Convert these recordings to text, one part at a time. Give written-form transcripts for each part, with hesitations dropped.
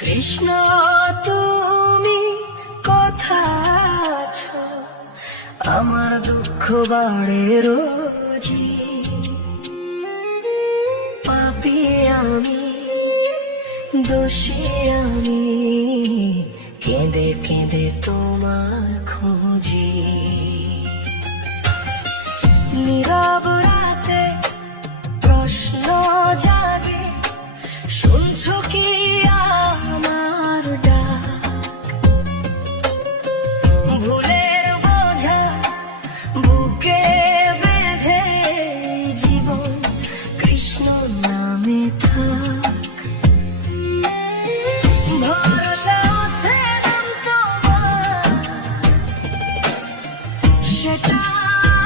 কৃষ্ণ তুমি কোথায় আছো, আমার দুঃখ বাড়ে রোজি। পাপী আমি, দোষী আমি, কেঁদে কেঁদে তোমার খুঁজি। নীরব রাতে প্রশ্ন জাগে, শুনছো কি আমার ডাক? ভুলের বোঝা বুকে বেঁধে জীবন কৃষ্ণ নামে থাক। ভরসা আছে নাম তোমার, সেটা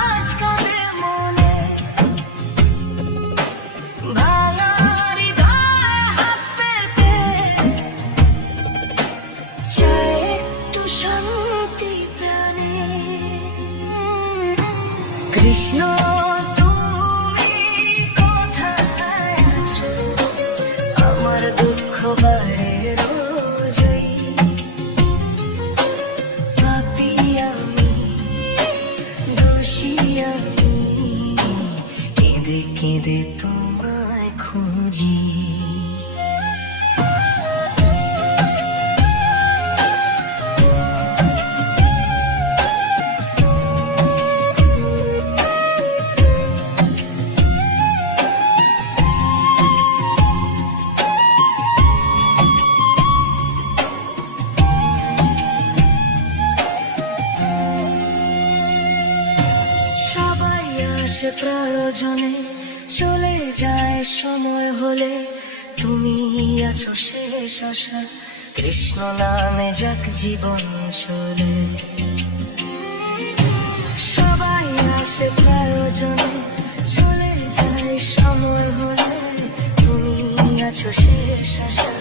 আজ কালে মনে। ভাঙা হৃদয়ে হাত পেতে চাই একটু শান্তি প্রাণে। কৃষ্ণ তুমি কোথায় আছো, আমার দুঃখ বাড়ে রোজই। পাপী আমি, দোষী আমি, কেঁদে কেঁদে তোমায় খুঁজি। সবাই আসে প্রয়োজনে, চলে যায় সময় হলে। তুমি আছো শেষ আশা, কৃষ্ণ নামে যাক জীবন চলে। সবাই আসে প্রয়োজনে, চলে যায় সময় হলে। তুমি আছো শেষ আশা,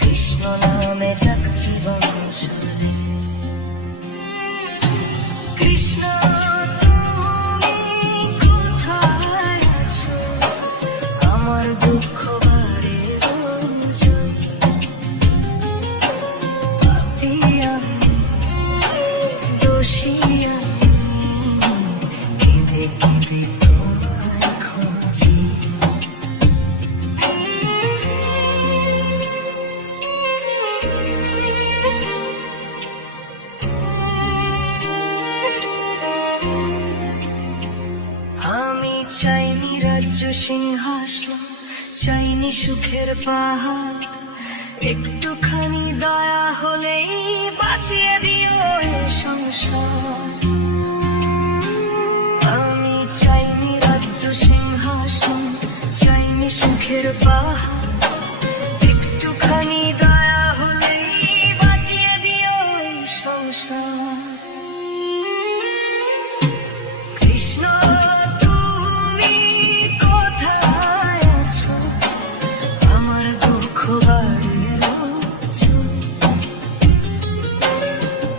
কৃষ্ণ নামে যাক জীবন চলে। কৃষ্ণ তুমি কোথায় আছো, আমার দুঃখ বাড়ে রোজই। পাপী আমি, দোষী আমি, কেঁদে কেঁদে তোমায় খুঁজি। আমি চাইনি রাজ্য সিংহাসন, চাইনি সুখের পাহাড়। একটুখানি দয়া হলেই বাঁচিয়ে দিও এ সংসার। আমি চাইনি রাজ্য সিংহাসন, চাইনি সুখের পাহাড়। একটুখানি দয়া হলেই বাঁচিয়ে দিও এই সংসার। কৃষ্ণ তুমি কোথায় আছো, আমার দুঃখ বাড়ে রোজই।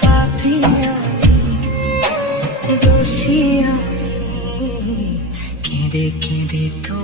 পাপী আমি, দোষী আমি, কেঁদে কেঁদে তো